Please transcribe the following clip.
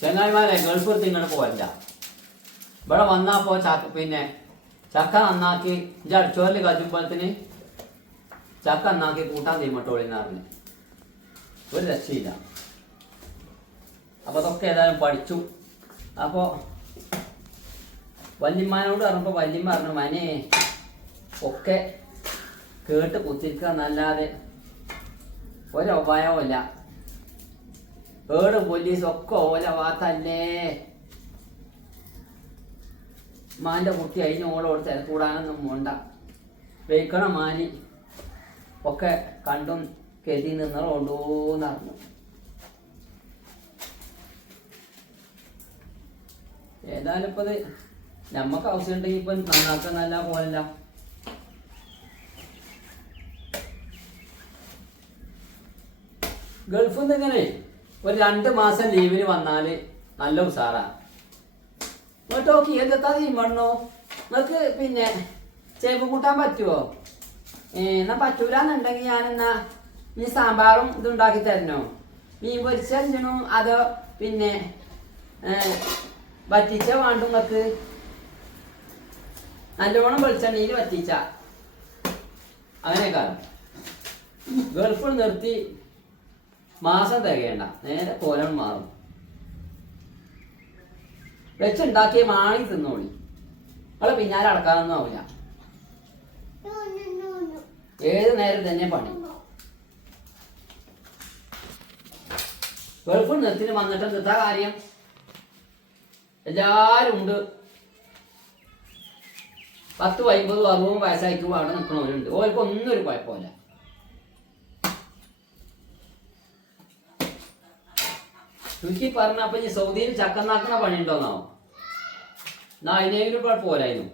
ചെങ്ങായിമാരെ Gulf നിങ്ങൾ പോരണ്ട ഇവിടെ വന്നപ്പോ ചക്ക പിന്നെ ചക്ക നന്നാക്കി ഇജ്ജ് അടിച്ചോറിൽ കജുമ്പോഴത്തിന് ചക്ക നന്നാക്കി കൂട്ടാൻ തീമട്ടോളിന്ന് പറഞ്ഞു. ഒരു രക്ഷയില്ല. അപ്പൊ അതൊക്കെ ഏതായാലും പഠിച്ചു. അപ്പോ വല്യമ്മാനോട് പറഞ്ഞപ്പോ വല്യമ്മ പറഞ്ഞു മനെ ഒക്കെ കേട്ട് കുത്തിരിക്കുക എന്നല്ലാതെ ഒരുപായവുമില്ല ഏട് പോലീസ് ഒക്കെ ഓല വാത്തല്ലേ മാന്റെ കുട്ടി അതിന് ഓളോട് തിരക്കൂടാനൊന്നും മോണ്ട വെയ്ക്കണ മാനി ഒക്കെ കണ്ടും കരുതി നിന്നറുണ്ടോന്നറിഞ്ഞു ഏതായാലും ഇപ്പൊ നമ്മക്ക് ആവശ്യം ഉണ്ടെങ്കിൽ ഇപ്പൊ നന്നാക്കുന്നല്ല പോലല്ല ഗൾഫ് നിന്ന് ഒരു രണ്ട് മാസം ലീവിന് വന്നാൽ നല്ല ഉസാറാ നോക്കി എന്തെത്താ തീ മണ്ണോ നിങ്ങക്ക് പിന്നെ ചേമ്പ് കൂട്ടാൻ പറ്റുമോ എന്നാ പറ്റൂലെന്നുണ്ടെങ്കിൽ ഞാനെന്നാ നീ സാമ്പാറും ഇതുണ്ടാക്കി തരണോ? മീൻ പൊരിച്ചു അതോ പിന്നെ വറ്റിച്ച വേണ്ടു നിങ്ങക്ക് നല്ലോണം വെളിച്ചെണ്ണയിൽ വറ്റിച്ച. അങ്ങനെയൊക്കെ ഗൾഫിൽ നിർത്തി മാസം തികയണ്ട. നേരെ കോലം മാറും. വെച്ചുണ്ടാക്കിയ മാണി തിന്നോളി. അവളെ പിന്നാലെ അടക്കാനൊന്നും ആവില്ല ഏത് നേരം തന്നെ പണി. വെളുപ്പ് നിർത്തിന് വന്നിട്ട് നിർത്താ കാര്യം? എല്ലാരും ഉണ്ട്. പത്തും അമ്പതും അറുപതും വയസ്സായിക്കുമ്പോൾ അവിടെ നിൽക്കണവരുണ്ട്. ഓർക്ക് ഒന്നും ഒരു കുഴപ്പമില്ല. ചുരുക്കി പറഞ്ഞ അപ്പൊ സൗദിയിൽ ചക്കനാക്കണ പണി ഉണ്ടോന്നാവും എന്നാ അതിനെങ്കിലും പോരായിരുന്നു